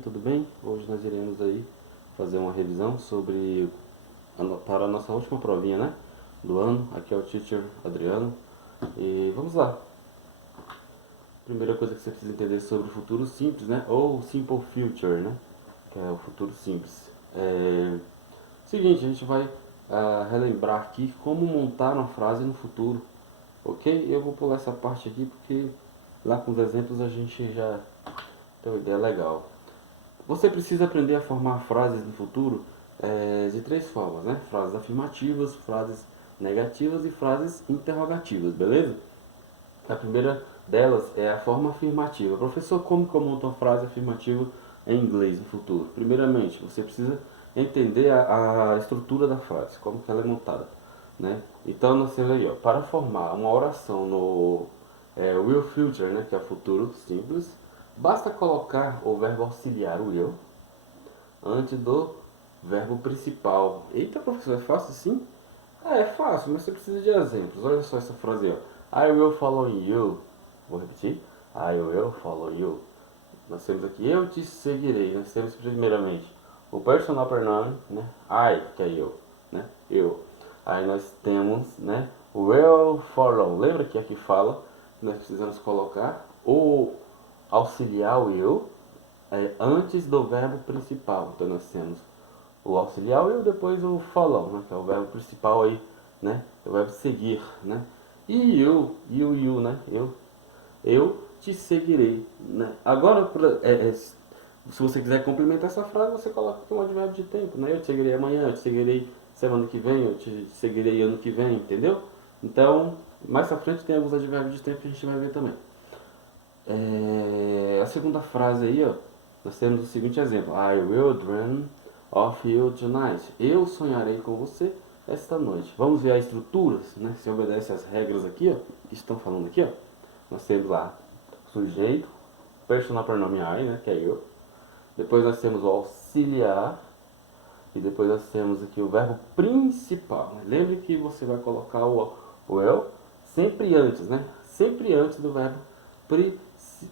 tudo bem? Hoje nós iremos aí fazer uma revisão sobre para a nossa última provinha, né, do ano. Aqui é o Teacher Adriano e vamos lá. Primeira coisa que você precisa entender sobre o futuro simples, né, ou Simple Future, né, que é o futuro simples. Seguinte, a gente vai relembrar aqui como montar uma frase no futuro, ok? Eu vou pular essa parte aqui porque lá com os exemplos a gente já tem uma ideia legal. Você precisa aprender a formar frases no futuro de três formas, né? Frases afirmativas, frases negativas e frases interrogativas, beleza? A primeira delas é a forma afirmativa. Professor, como que eu monto uma frase afirmativa em inglês no futuro? Primeiramente, você precisa entender a estrutura da frase, como que ela é montada, né? Então, nós temos aí, ó, para formar uma oração no will future, né, que é o futuro simples, basta colocar o verbo auxiliar, o will, antes do verbo principal. Eita, professor, é fácil assim? É fácil, mas você precisa de exemplos. Olha só essa frase aí, ó. I will follow you. Vou repetir. I will follow you. Nós temos aqui eu te seguirei. Nós temos primeiramente o personal pronoun, né? I, que é eu, né? Eu. Aí nós temos, né? Will follow. Lembra que aqui fala que nós precisamos colocar o auxiliar will antes do verbo principal. Então nós temos o auxiliar will e depois o follow, né? Que é o verbo principal aí, né? É o verbo seguir, né? E you, né? Eu te seguirei, né? Agora, se você quiser complementar essa frase, você coloca aqui um advérbio de tempo, né? Eu te seguirei amanhã, eu te seguirei semana que vem, eu te seguirei ano que vem, entendeu? Então, mais pra frente tem alguns advérbios de tempo que a gente vai ver também. A segunda frase aí, ó, nós temos o seguinte exemplo: I will dream of you tonight. Eu sonharei com você esta noite. Vamos ver a estrutura, né? Se obedece às regras aqui, ó, que estão falando aqui, ó. Nós temos lá sujeito, personal pronome I, né, que é eu. Depois nós temos o auxiliar e depois nós temos aqui o verbo principal, né? Lembre que você vai colocar o eu sempre antes, né? Sempre antes do verbo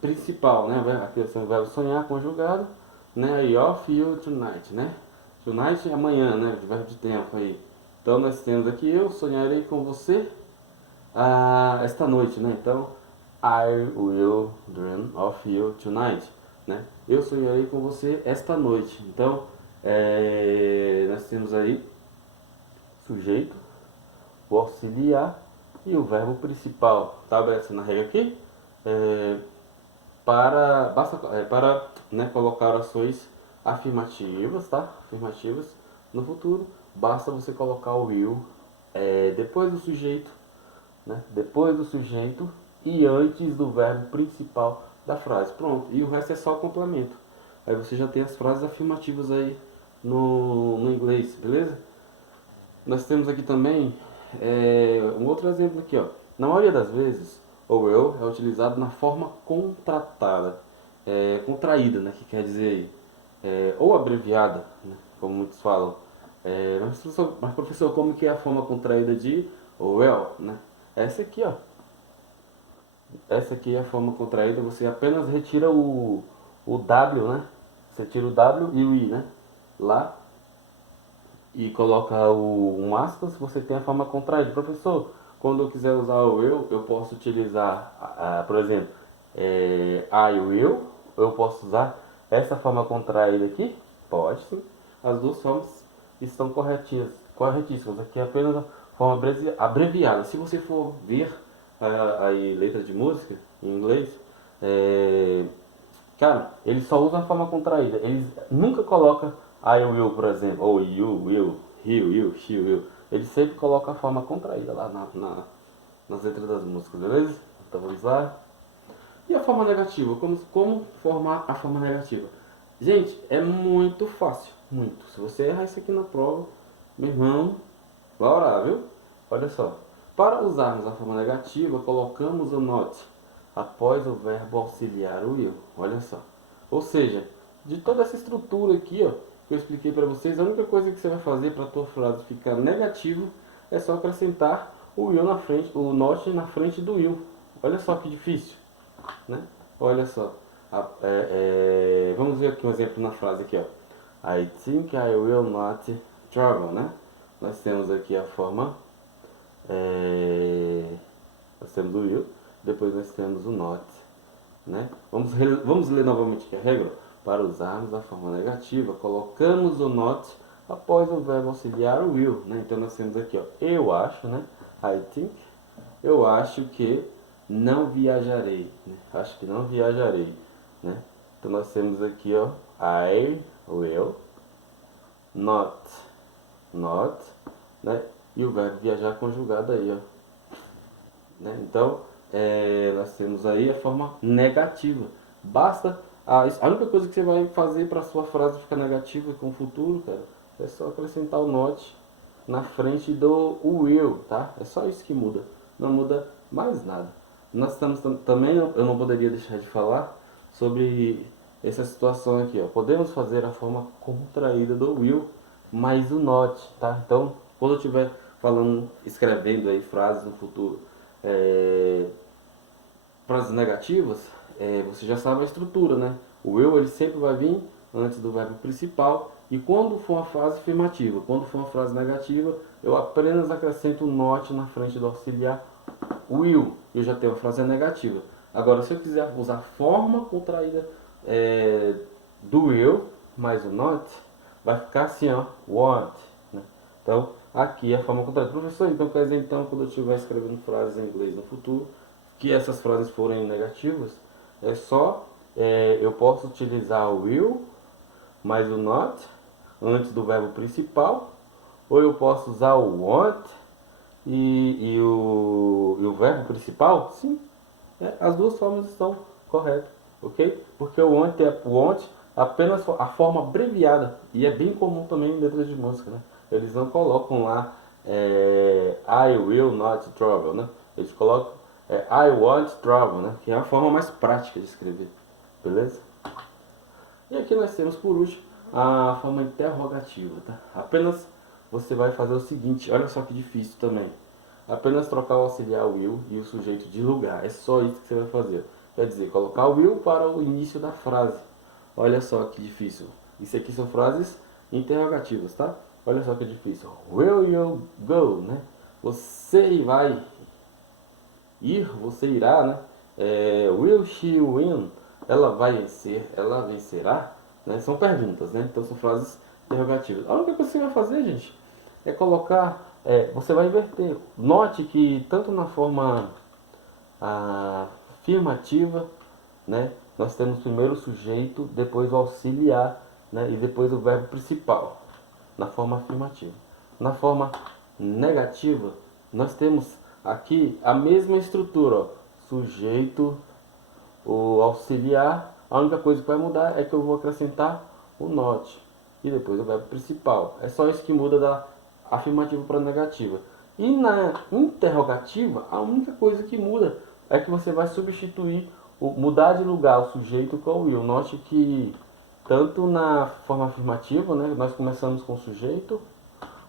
principal, né? Aqui é o verbo sonhar conjugado, né? E of you tonight, né? Tonight é amanhã, né? O verbo de tempo aí. Então nós temos aqui eu sonharei com você esta noite, né? Então I will dream of you tonight, né? Eu sonharei com você esta noite. Então nós temos aí sujeito, o auxiliar e o verbo principal. Tá aberto na regra aqui? Para né, colocar orações afirmativas, tá? Afirmativas no futuro, basta você colocar o will depois do sujeito, né? Depois do sujeito e antes do verbo principal da frase. Pronto. E o resto é só complemento. Aí você já tem as frases afirmativas aí no inglês, beleza? Nós temos aqui também um outro exemplo aqui, ó. Na maioria das vezes, o will é utilizado na forma contratada, contraída, né, que quer dizer aí, ou abreviada, né, como muitos falam. Mas professor, como que é a forma contraída de will, né? Essa aqui, ó. Essa aqui é a forma contraída, você apenas retira o W, né? Você tira o W e o I, né? Lá e coloca um aspas, você tem a forma contraída. Professor, quando eu quiser usar o eu posso utilizar, por exemplo, I will, eu posso usar essa forma contraída aqui? Pode sim. As duas formas estão corretíssimas. Aqui é apenas a forma abreviada. Se você for ver aí letras de música em inglês, cara, eles só usam a forma contraída. Eles nunca colocam I will, por exemplo, ou you will, he will, she will. Eles sempre colocam a forma contraída lá nas letras das músicas, beleza? Então vamos lá. E a forma negativa? Como formar a forma negativa? Gente, é muito fácil, muito. Se você errar isso aqui na prova, meu irmão, vai orar, viu? Olha só. Para usarmos a forma negativa, colocamos o not após o verbo auxiliar o will. Olha só. Ou seja, de toda essa estrutura aqui, ó, que eu expliquei para vocês, a única coisa que você vai fazer para a tua frase ficar negativo é só acrescentar o will na frente, o not na frente do will. Olha só que difícil, né? Olha só. Vamos ver aqui um exemplo na frase aqui, ó. I think I will not travel, né? Nós temos aqui a forma, nós temos o will, depois nós temos o not, né? Vamos ler novamente aqui a regra. Para usarmos a forma negativa, colocamos o not após o verbo auxiliar o will, né? Então nós temos aqui, ó, eu acho, né? I think, eu acho que não viajarei, né? Acho que não viajarei, né? Então nós temos aqui, ó, I will not, né? E o verbo viajar conjugado aí, ó, né? Então nós temos aí a forma negativa. Basta a única coisa que você vai fazer para sua frase ficar negativa com o futuro, cara, é só acrescentar o not na frente do will, tá? É só isso que muda, não muda mais nada. Nós estamos também, eu não poderia deixar de falar sobre essa situação aqui, ó. Podemos fazer a forma contraída do will mais o not, tá? Então, quando eu estiver falando, escrevendo aí frases no futuro, frases negativas, você já sabe a estrutura, né? O will ele sempre vai vir antes do verbo principal, e quando for uma frase afirmativa, quando for uma frase negativa, eu apenas acrescento o not na frente do auxiliar will, eu já tenho a frase negativa. Agora, se eu quiser usar a forma contraída do will mais o not, vai ficar assim, ó, want, né? Então, aqui é a forma contraída. Professor, então quer dizer, então, quando eu estiver escrevendo frases em inglês no futuro, que essas frases forem negativas, é só, eu posso utilizar o will mais o not antes do verbo principal, ou eu posso usar o want e o verbo principal? Sim, as duas formas estão corretas, ok? Porque o want é apenas a forma abreviada, e é bem comum também em letras de música, né? Eles não colocam lá I will not travel, né? Eles colocam I want travel, né? Que é a forma mais prática de escrever, beleza? E aqui nós temos por último a forma interrogativa, tá? Apenas você vai fazer o seguinte, olha só que difícil também. Apenas trocar o auxiliar will e o sujeito de lugar, é só isso que você vai fazer. Quer dizer, colocar o will para o início da frase. Olha só que difícil. Isso aqui são frases interrogativas, tá? Olha só que difícil. Will you go, né? Você vai ir, você irá, né? Will she win? Ela vai vencer, ela vencerá? Né? São perguntas, né? Então são frases interrogativas. A única coisa que você vai fazer, gente, é colocar, você vai inverter. Note que tanto na forma afirmativa, né? Nós temos primeiro o sujeito, depois o auxiliar, né? E depois o verbo principal, na forma afirmativa. Na forma negativa, nós temos aqui a mesma estrutura, ó. Sujeito, o auxiliar, a única coisa que vai mudar é que eu vou acrescentar o not e depois o verbo principal. É só isso que muda da afirmativa para negativa. E na interrogativa, a única coisa que muda é que você vai substituir, mudar de lugar o sujeito com o will. Note que tanto na forma afirmativa, né, nós começamos com o sujeito,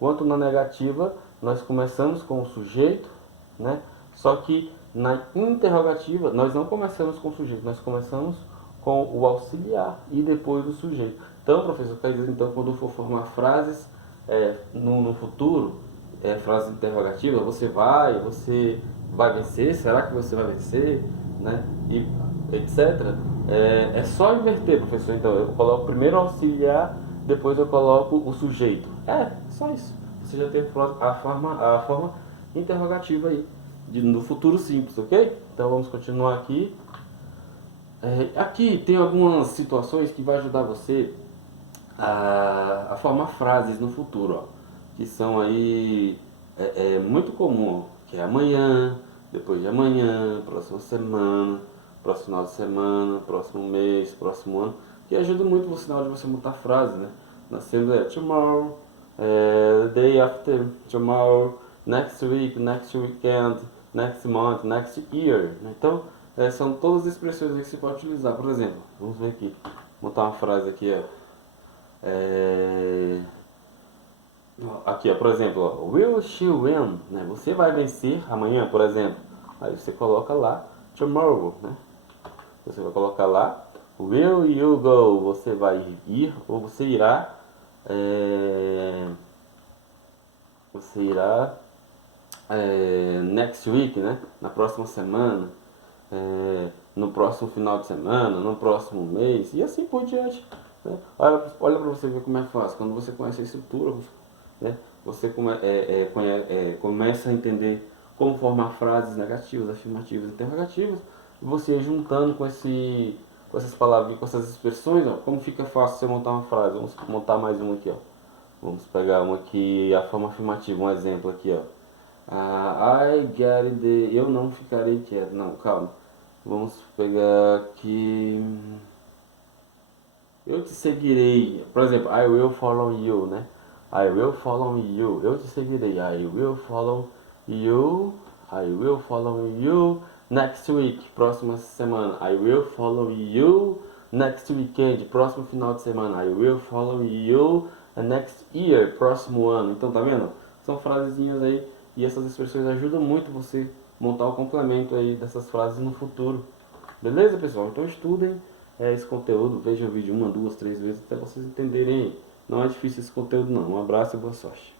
quanto na negativa, nós começamos com o sujeito, né? Só que na interrogativa, nós não começamos com o sujeito, nós começamos com o auxiliar e depois o sujeito. Então, professor, quer dizer, então, quando for formar frases no futuro, frases interrogativas, você vai vencer, será que você vai vencer, né? E etc. É só inverter, professor. Então, eu coloco primeiro o auxiliar, depois eu coloco o sujeito. Só isso. Você já tem a forma interrogativa aí, no futuro simples, ok? Então vamos continuar aqui. Aqui tem algumas situações que vai ajudar você a formar frases no futuro, ó, que são aí muito comum, ó, que é amanhã, depois de amanhã, próxima semana, próximo final de semana, próximo mês, próximo ano, que ajuda muito no sinal de você montar frase, né? Nós temos tomorrow, the day after tomorrow, next week, next weekend, next month, next year. Então, são todas as expressões que você pode utilizar. Por exemplo, vamos ver aqui, montar uma frase aqui, aqui, por exemplo, will she win? Né? Você vai vencer amanhã, por exemplo. Aí você coloca lá tomorrow, né? Você vai colocar lá Will you go? Você vai ir ou você irá? É, você irá next week, né? Na próxima semana, no próximo final de semana, no próximo mês e assim por diante. Né? Olha para você ver como é fácil. Quando você conhece a estrutura, né? Você começa a entender como formar frases negativas, afirmativas, interrogativas. E você juntando com essas palavras, com essas expressões, ó, como fica fácil você montar uma frase. Vamos montar mais uma aqui, ó. Vamos pegar uma aqui, a forma afirmativa, um exemplo aqui, ó. I get the... Eu não ficarei quieto. Não, calma. Vamos pegar aqui... Eu te seguirei. Por exemplo, I will follow you, né? I will follow you. Eu te seguirei. I will follow you. I will follow you next week. Próxima semana. I will follow you next weekend. Próximo final de semana. I will follow you next year. Próximo ano. Então, tá vendo? São frasezinhas aí. E essas expressões ajudam muito você montar o complemento aí dessas frases no futuro. Beleza, pessoal? Então estudem esse conteúdo, vejam o vídeo uma, duas, três vezes até vocês entenderem. Não é difícil esse conteúdo não. Um abraço e boa sorte.